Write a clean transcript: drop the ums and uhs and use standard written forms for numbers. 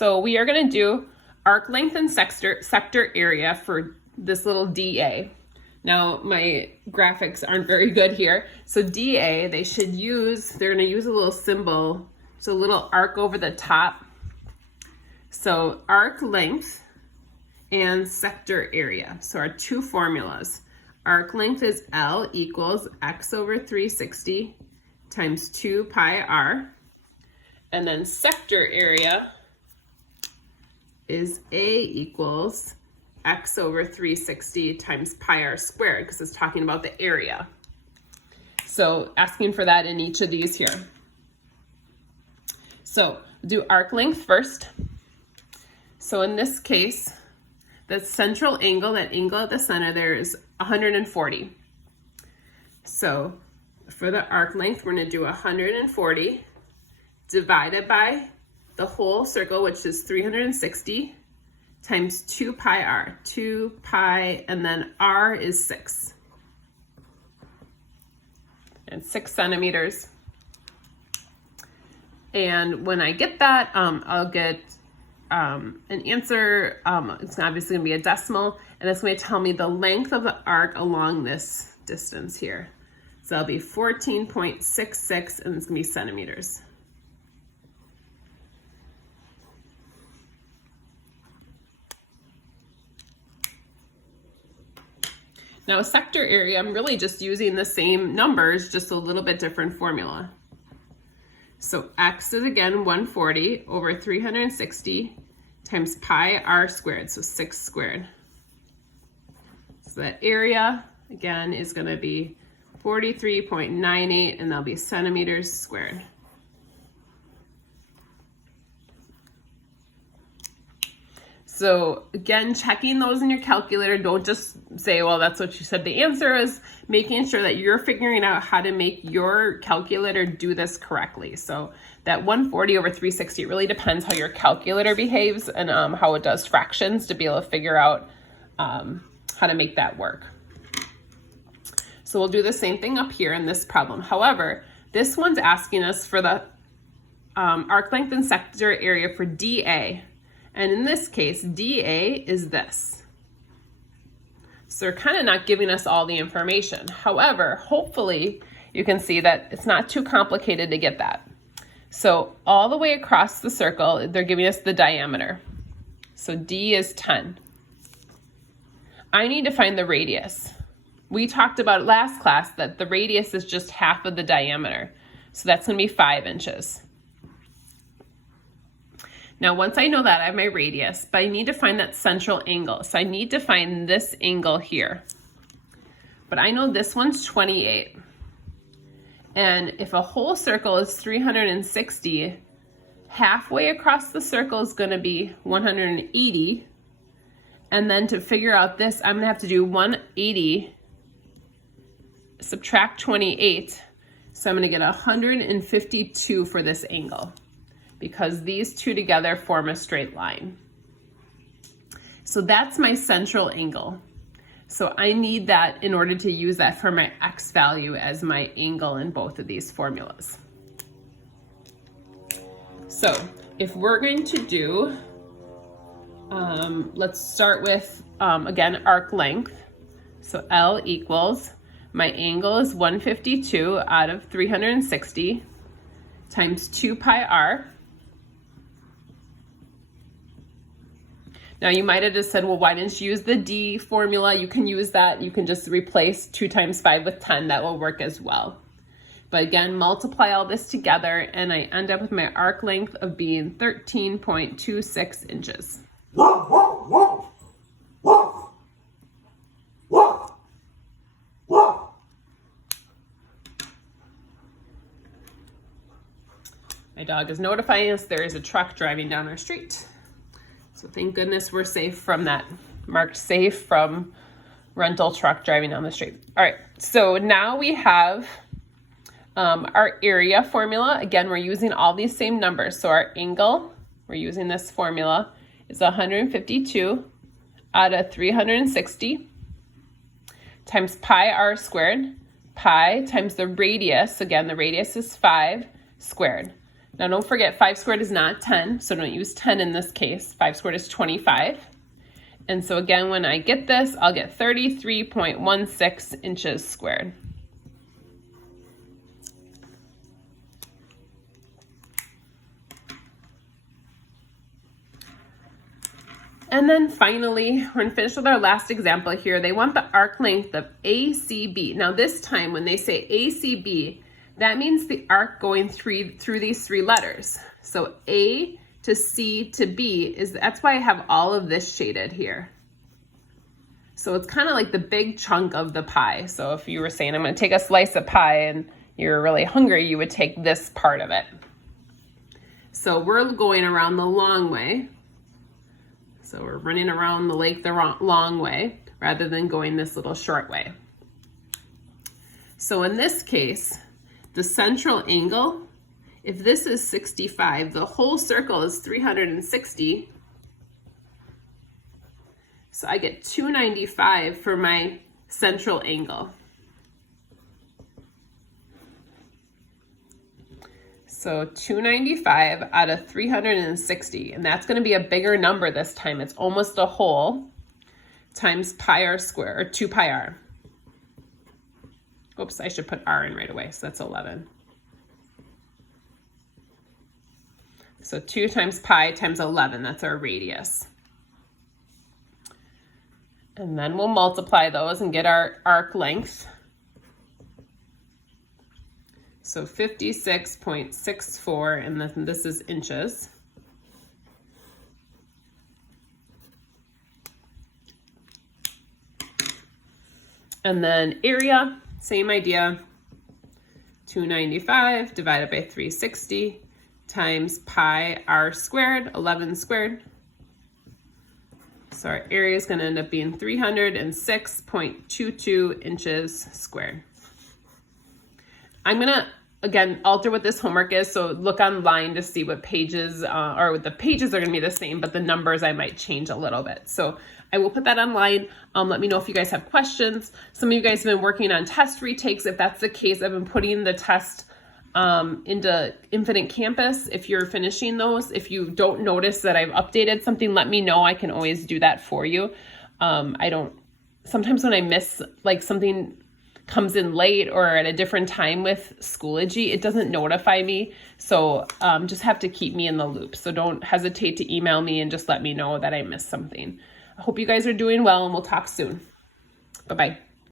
So we are going to do arc length and sector area for this little DA. Now my graphics aren't very good here. So DA, they're going to use a little symbol, so a little arc over the top. So arc length and sector area. So our two formulas. Arc length is L equals x over 360 times 2 pi r. And then sector area is A equals x over 360 times pi r squared, because it's talking about the area. So asking for that in each of these here. So do arc length first. So in this case, the central angle, that angle at the center there, is 140. So for the arc length, we're going to do 140 divided by the whole circle, which is 360, times 2 pi r. 2 pi, and then r is 6. And 6 centimeters. And when I get that, I'll get an answer. It's obviously going to be a decimal, and it's going to tell me the length of the arc along this distance here. So that'll be 14.66, and it's going to be centimeters. Now sector area, I'm really just using the same numbers, just a little bit different formula. So x is again 140 over 360 times pi r squared, so 6 squared. So that area, again, is going to be 43.98, and that'll be centimeters squared. So again, checking those in your calculator. Don't just say, well, that's what you said the answer is. Making sure that you're figuring out how to make your calculator do this correctly. So that 140 over 360 really depends how your calculator behaves and how it does fractions to be able to figure out how to make that work. So we'll do the same thing up here in this problem. However, this one's asking us for the arc length and sector area for DA. And in this case, DA is this. So they're kind of not giving us all the information. However, hopefully you can see that it's not too complicated to get that. So all the way across the circle, they're giving us the diameter. So D is 10. I need to find the radius. We talked about last class that the radius is just half of the diameter. So that's going to be 5 inches. Now, once I know that, I have my radius, but I need to find that central angle. So I need to find this angle here. But I know this one's 28. And if a whole circle is 360, halfway across the circle is going to be 180. And then to figure out this, I'm going to have to do 180, subtract 28. So I'm going to get 152 for this angle, because these two together form a straight line. So that's my central angle. So I need that in order to use that for my x value as my angle in both of these formulas. So if we're going to do, let's start with, again, arc length. So L equals, my angle is 152 out of 360 times 2 pi r. Now you might have just said, well, why didn't you use the D formula? You can use that. You can just replace 2 times 5 with 10. That will work as well. But again, multiply all this together and I end up with my arc length of being 13.26 inches. My dog is notifying us there is a truck driving down our street. So thank goodness we're safe from that. Marked safe from rental truck driving down the street. All right, so now we have our area formula. Again, we're using all these same numbers. So our angle, we're using this formula, is 152 out of 360 times pi r squared. Pi times the radius, again, the radius is 5 squared. Now don't forget 5 squared is not 10, so don't use 10 in this case. 5 squared is 25. And so again, when I get this, I'll get 33.16 inches squared. And then finally, we're gonna finish with our last example here. They want the arc length of ACB. Now this time when they say ACB, that means the arc going through these 3 letters. So A to C to B, that's why I have all of this shaded here. So it's kind of like the big chunk of the pie. So if you were saying, I'm gonna take a slice of pie and you're really hungry, you would take this part of it. So we're going around the long way. So we're running around the lake the long way rather than going this little short way. So in this case, the central angle, if this is 65, the whole circle is 360. So I get 295 for my central angle. So 295 out of 360, and that's gonna be a bigger number this time. It's almost a whole times pi r squared, or 2 pi r. Oops, I should put r in right away, so that's 11. So 2 times pi times 11, that's our radius. And then we'll multiply those and get our arc length. So 56.64, and then this is inches. And then area, same idea. 295 divided by 360 times pi r squared, 11 squared. So our area is going to end up being 306.22 inches squared. I'm going to, again, alter what this homework is. So look online to see what pages, or the pages are going to be the same, but the numbers I might change a little bit. So I will put that online. Let me know if you guys have questions. Some of you guys have been working on test retakes. If that's the case, I've been putting the test into Infinite Campus. If you're finishing those, if you don't notice that I've updated something, let me know. I can always do that for you. Sometimes when I miss, like something comes in late or at a different time with Schoology, it doesn't notify me. So just have to keep me in the loop. So don't hesitate to email me and just let me know that I missed something. I hope you guys are doing well, and we'll talk soon. Bye-bye.